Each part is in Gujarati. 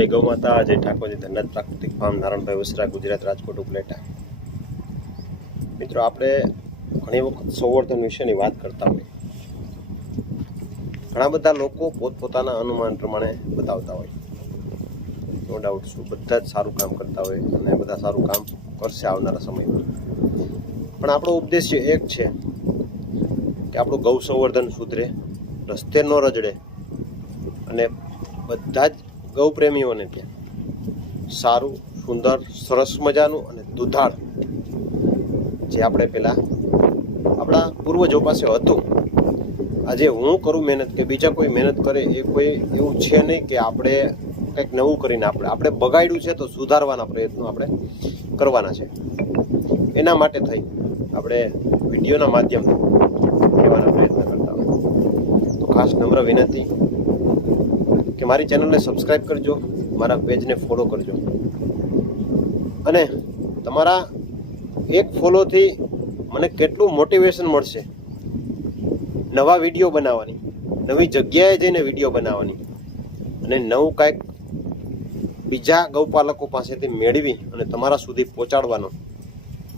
જય ગૌ માતા, જય ઠાકોરજી, ધનરાજ પ્રાકૃતિક ફાર્મ, નારાયણભાઈ વસરા, ગુજરાત, રાજકોટ, ઉપલેટા. મિત્રો, આપણે ઘણી વખત સંવર્ધન વિશેની વાત કરતા હોય. ઘણા બધા લોકો પોતપોતાના અનુમાન પ્રમાણે બતાવતા હોય. નો ડાઉટ શું બધા જ સારું કામ કરતા હોય અને બધા સારું કામ કરશે આવનારા સમયમાં. પણ આપણો ઉદ્દેશ્ય એક છે કે આપણું ગૌ સંવર્ધન સુધરે, રસ્તે ન રજડે અને બધા જ ગૌ પ્રેમીઓને ત્યાં સારું, સુંદર, સરસ મજાનું અને દુધાળ જે આપણે પેલા આપણા પૂર્વજો પાસે હતું. આજે હું કરું મહેનત કે બીજા કોઈ મહેનત કરે એ કોઈ એવું છે નહીં કે આપણે કંઈક નવું કરીને આપણે બગાડ્યું છે તો સુધારવાના પ્રયત્નો આપણે કરવાના છે. એના માટે થઈ આપણે વિડીયોના માધ્યમથી કહેવાના પ્રયત્ન કરતા હોય. તો ખાસ નમ્ર વિનંતી કે મારી ચેનલને સબસ્ક્રાઈબ કરજો, મારા પેજને ફોલો કરજો અને તમારા એક ફોલોથી મને કેટલું મોટિવેશન મળશે નવા વિડીયો બનાવવાની, નવી જગ્યાએ જઈને વિડીયો બનાવવાની અને નવું કાંઈક બીજા ગૌપાલકો પાસેથી મેળવી અને તમારા સુધી પહોંચાડવાનો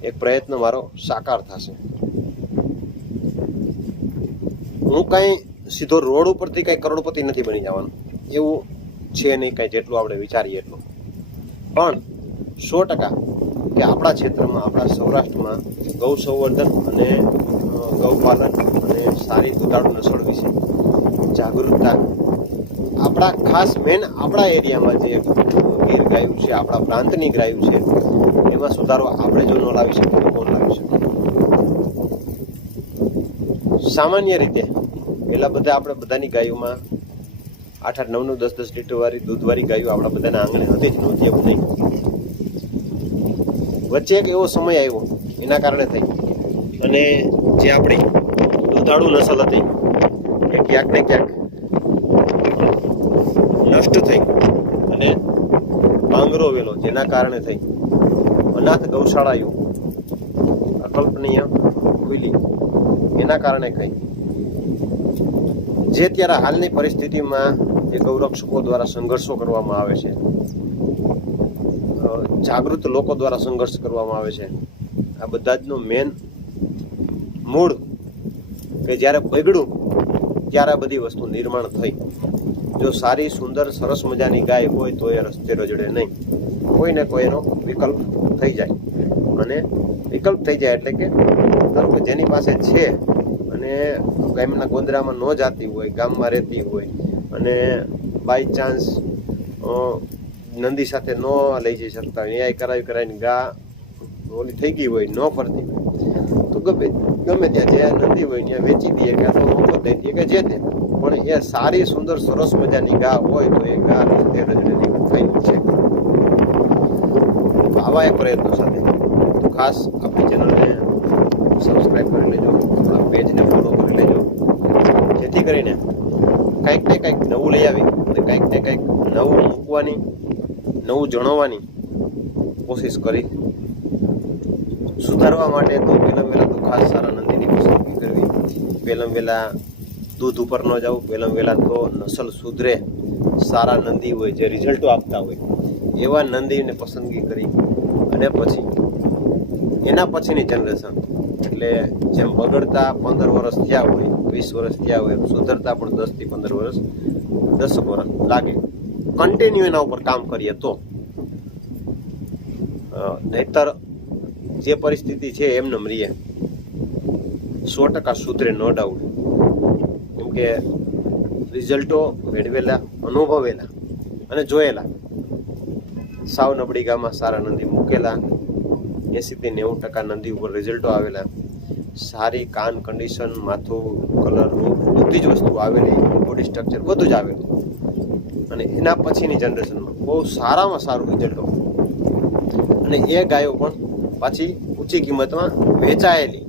એક પ્રયત્ન મારો સાકાર થશે. હું કાંઈ સીધો રોડ ઉપરથી કાંઈ કરોડપતિ નથી બની જવાનું, એવું છે નહીં કાંઈ, જેટલું આપણે વિચારીએ એટલું. પણ 100% કે આપણા ક્ષેત્રમાં, આપણા સૌરાષ્ટ્રમાં ગૌ સંવર્ધન અને ગૌપાલન અને સારી દુધાળુ નસલ વિશે જાગૃતતા આપણા ખાસ મેન આપણા એરિયામાં જે ગીર ગાયું છે, આપણા પ્રાંતની ગાયું છે, એમાં સુધારો આપણે જો ન લાવી શકીએ તો કોણ લાવી શકે? સામાન્ય રીતે પહેલાં બધા આપણે બધાની ગાયોમાં 8-8, 9-9, 10-10 લીટર વાળી દૂધવાળી ગાયો આપણા બધાના આંગણે હતી જ નહોતી, એવું નહીં. વચ્ચે એક એવો સમય આવ્યો એના કારણે થઈ અને જે આપણી દુધાળુ નસલ હતી એ ક્યાંક ને ક્યાંક નષ્ટ થઈ અને માંગરો વેલો, જેના કારણે થઈ અનાથ ગૌશાળાઓ અકલ્પનીય ખુલી, એના કારણે થઈ જે ત્યારે હાલની પરિસ્થિતિમાં જે ગૌરક્ષકો દ્વારા સંઘર્ષો કરવામાં આવે છે, જાગૃત લોકો દ્વારા સંઘર્ષ કરવામાં આવે છે, આ બધા જનો મેન મૂળ કે જ્યારે બગડ્યું ત્યારે બધી વસ્તુ નિર્માણ થઈ. જો સારી, સુંદર, સરસ મજાની ગાય હોય તો એ રસ્તે રજડે નહીં, કોઈને કોઈ એનો વિકલ્પ થઈ જાય. અને વિકલ્પ થઈ જાય એટલે કે ધારો કે જેની પાસે છે અને ગામના ગોંદરામાં ન જાતી હોય, ગામમાં રહેતી હોય અને બાય ચાન્સ નંદી સાથે ન લઈ જઈ શકતા હોય, ન્યાય કરાવીને ગા ઓલી થઈ ગઈ હોય, ન ફરતી હોય, તો ગમે ત્યાં જ્યાં નંદી હોય ત્યાં વેચી દઈએ કે અથવા મોકલ દઈ દઈએ કે જે તે, પણ એ સારી, સુંદર, સરસ મજાની ગા હોય તો એ ગા રસ્તે રજડે થઈ છે. આવા એ પ્રયત્નો સાથે તો ખાસ આપણી ચેનલને સબસ્ક્રાઈબ કરી લેજો, આપણા પેજને ફોલો કરી લેજો, જેથી કરીને કંઈક ને કંઈક નવું લઈ આવી અને કંઈક ને કંઈક નવું મૂકવાની, નવું જણાવવાની કોશિશ કરી. સુધારવા માટે તો પહેલાં તો ખાસ સારા નંદીની પસંદગી કરવી, પહેલાં દૂધ ઉપર ન જવું, પહેલાં તો નસલ સુધરે, સારા નંદી હોય જે રિઝલ્ટો આપતા હોય એવા નંદીને પસંદગી કરી અને પછી એના પછીની જનરેશન, એટલે જેમ બગડતા 15 વર્ષ થયા હોય, 20 વર્ષ થયા હોય, સુધરતા પણ 10 થી 15 વર્ષ, 10 વર્ષ લાગે. કન્ટિન્યુ એના ઉપર કામ કરીએ તો, નહીતર જે પરિસ્થિતિ છે એમને રહીએ. 100% સુધરે, નો ડાઉટ. કેમ કે રિઝલ્ટો મેળવેલા, અનુભવેલા અને જોયેલા. સાવ નબળી ગામમાં સારા નંદી મૂકેલા, 80 થી 90% નંદી ઉપર રિઝલ્ટો આવેલા, સારી કાન કન્ડિશન, માથું, કલર, રૂપ, બધી જ વસ્તુ આવેલી, બોડી સ્ટ્રક્ચર બધું જ આવેલું. અને એના પછીની જનરેશનમાં બહુ સારામાં સારું રિઝલ્ટો અને એ ગાયો પણ પાછી ઊંચી કિંમતમાં વેચાયેલી,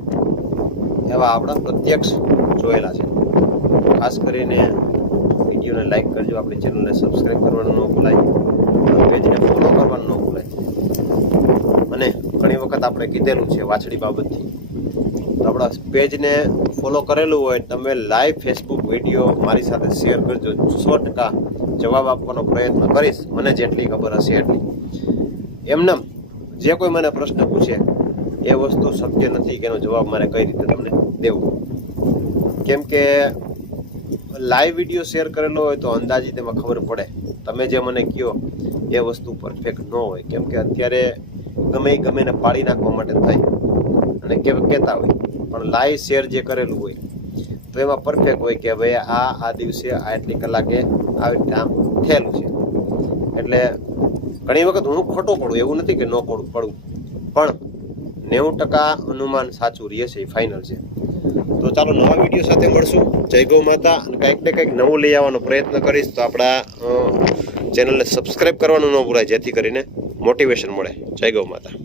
એવા આપણા પ્રત્યક્ષ જોયેલા છે. ખાસ કરીને વિડીયોને લાઈક કરજો, આપણી ચેનલને સબસ્ક્રાઈબ કરવાનું ન ભૂલાય, પેજને ફોલો કરવાનું ન ભૂલાય. અને ઘણી વખત આપણે કીધેલું છે વાછડી બાબતથી તો આપણા પેજને ફોલો કરેલું હોય તમે લાઈવ ફેસબુક વિડીયો મારી સાથે શેર કરજો. 100% જવાબ આપવાનો પ્રયત્ન કરીશ, મને જેટલી ખબર હશે એટલી. એમને જે કોઈ મને પ્રશ્ન પૂછે એ વસ્તુ શક્ય નથી કે એનો જવાબ મારે કઈ રીતે તમને દેવો, કેમ કે લાઈવ વિડીયો શેર કરેલો હોય તો અંદાજિત એમાં ખબર પડે. તમે જે મને કહો એ વસ્તુ પરફેક્ટ ન હોય, કેમ કે અત્યારે ગમે ને પાડી નાખવા માટે થાય અને કહેતા હોય, પણ લાઈવ શેર જે કરેલું હોય તો એમાં પરફેક્ટ હોય કે ભાઈ આ દિવસે આટલી કલાકે આવી રીતે આમ થયેલું છે. એટલે ઘણી વખત હું ખોટો પડું, એવું નથી કે ન પડું, પણ 90% અનુમાન સાચું રહે છે, એ ફાઇનલ છે. તો ચાલો નવા વિડીયો સાથે મળશું. જય ગૌ માતા. અને કંઈક ને કંઈક નવું લઈ આવવાનો પ્રયત્ન કરીશ, તો આપણા ચેનલને સબસ્ક્રાઈબ કરવાનું ન ભૂલાય, જેથી કરીને મોટિવેશન મળે. જય ગૌ માતા.